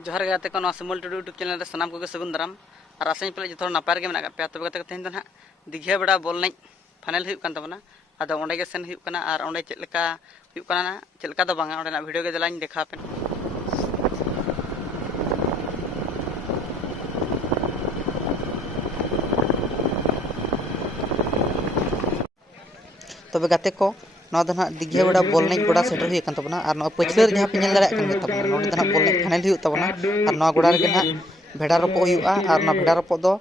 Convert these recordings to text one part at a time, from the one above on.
जोहार गे गाते को सिमल टुडू यूट्यूब चैनल सामान को सगुन दाराम और आसाई पे जो नपाय गे मेना पे तब गाते तेहन ना दीघा बेड़ा बॉल नहीं फाइनल हुकान तबना आदो ओंडे गे सेन हुकाना और ओंडे चेलका हुकाना चेलका दो बांगा ओंडे ना वीडियो गे दलाइन देखा पे तब गाते को ना दीघा बेड़ा बॉल नहीं गोड़ा सेटर हुकान तबना और ना पछलर जहाँ पे नेल दाड़ा कान गे तबना नोडे ना बॉल नहीं फाइनल हुक तबना और ना गोड़ा रे ना भेड़ा रोपो हुआ और ना भेड़ा रोपो दो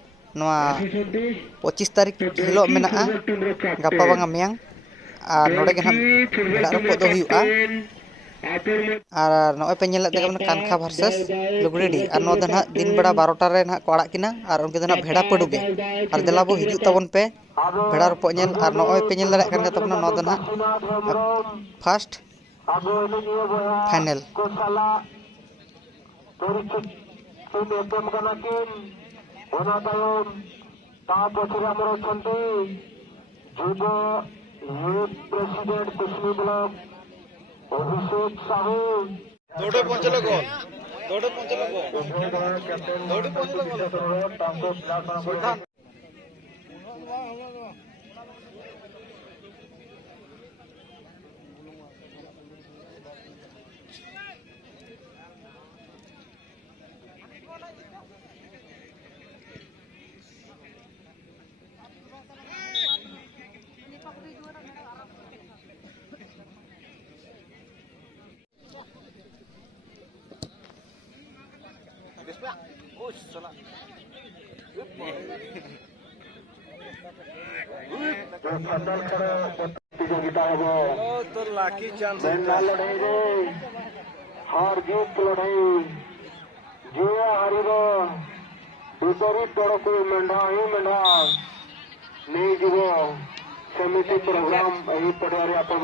25 तारीख हिलो मेना गापा बांगा मेयांग और नोडे गे ना भेड़ा रोपो दो हुआ और नॉय पे नेल दे कानखा वर्सेस लुगड़ीडी और नो ना दिन बेड़ा 12टा रे ना को आड़ा किना और उनके ना भेड़ा पडुगे और देलाबो हिजु तबन पे भेड़ा रोपो नेल और नॉय पे नेल दाड़ा कान गे तबना नो ना फर्स्ट फाइनल प्रेसिडेंट कुशनी ब्लॉक अभिषेक साहू दौड़े पहुंचले गोल दौड़े पहुंचले गोल दौड़े पहुंचले गोल प्रतियोगिता तो लाकी चांस लड़ाई हार जीत लड़ाई जीव हारिब विपरीत दल को मेढ़ा ही मेढ़ा नहीं जीव सेमिति प्रोग्राम यही पड़े आपण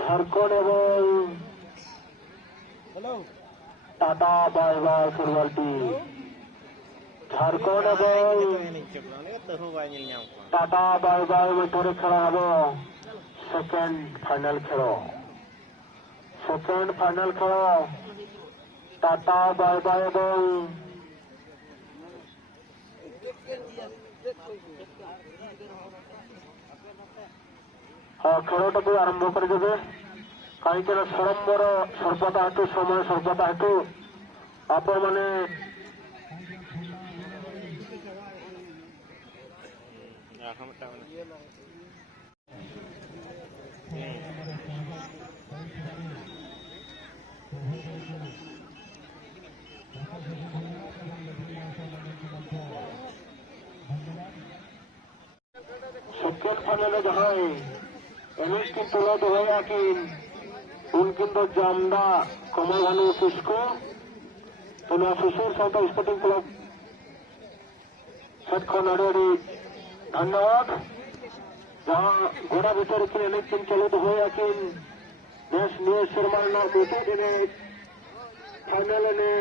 झारखंड एवं Tata bye bye football team Jharkhand एवं टाटा बाय बाय मध्य खेला हम सेकेंड फाइनल खेल टाटा बाय बाय एवं खेलटा को आरंभ करदे कहीं सरम्बर सर्वदा हेतु समय सर्वदा हेतु आपण मैंने सेकेंड फाइनल जहाँ एनएस की तुला दोहरा कि उनकिन तो जामदा कमल भानु किसको तो ना सुशील साउथ स्पोर्टिंग क्लब सत खनाड़ी धन्यवाद जहाँ घोड़ा भीतर की अनेक टीम चलो दोहरा कि देश न्यूज शर्मा ना बेटी ने फाइनल ने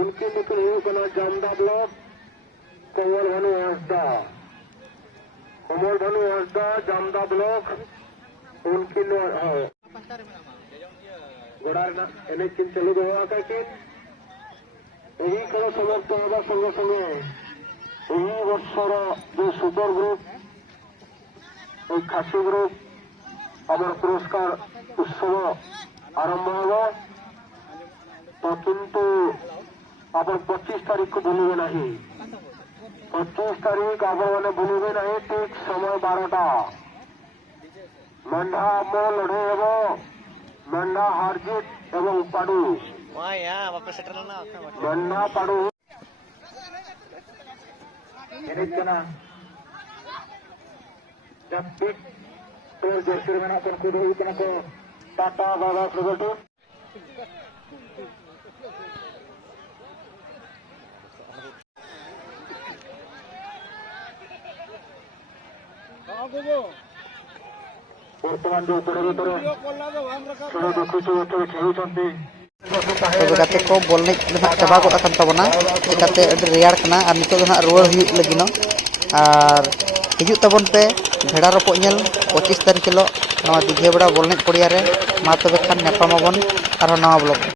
उनकी निकल बना जामदा ब्लॉक कमल भानु हंसदा जामदा ब्लॉक उनकी गोड़ा एने किन चलू दोहरा यही खेल समाप्त होगा संगे संगे यही वर्षर जो सुपर ग्रुप खासी ग्रुप आम पुरस्कार उत्सव आरंभ हो तो किंतु आप 25 तारीख को भूलिए ना 25 तारीख आप मैंने भूलिए ना ठीक समय 12टा मेढ़ा आम लड़े मेढ़ा हारजित एवं पाडू मेढ़ा पाडू जब पिक तो जैसे मेना को टाटा बाबा प्रगटू ବର୍ତ୍ତମାନ ଯୋଉ ପଡେ ଭିତରେ ଖେଳ ଦେଖୁଛୁ ଖେଳୁଛନ୍ତି तबे गाते को बॉल एनᱮᱡ ᱫᱚ ᱱᱟᱜ ᱪᱟᱵᱟ ᱜᱚᱫ ᱟᱠᱟᱱ ᱛᱟᱵᱚᱱᱟ ᱪᱤᱠᱟᱹᱛᱮ ᱟᱹᱰᱤ ᱨᱮᱭᱟᱲ ᱠᱟᱱᱟ ᱟᱨ ᱱᱤᱛᱚᱜ ᱫᱚ ᱱᱟᱜ ᱨᱩᱣᱟᱹᱲ ᱦᱩᱭᱩᱜ ᱞᱟᱹᱜᱤᱫ ᱟᱨ ᱦᱤᱡᱩᱜ ᱛᱟᱵᱚᱱ ᱯᱮ ᱵᱷᱮᱲᱟ ᱨᱚᱯᱚᱜ ᱧᱮᱞ 25 ᱛᱟᱹᱨᱤᱠᱷ ᱦᱤᱞᱳᱜ ᱱᱚᱣᱟ ᱫᱤᱜᱷᱟᱹ ᱵᱮᱲᱟ ᱵᱚᱞ ᱮᱱᱮᱡ ᱯᱚᱲᱤᱭᱟ ᱨᱮ ᱢᱟ ᱛᱚᱵᱮ ᱠᱷᱟᱱ ᱧᱟᱯᱟᱢᱟᱵᱚᱱ ᱟᱨᱦᱚᱸ ᱱᱟᱣᱟ ᱵᱞᱚᱜ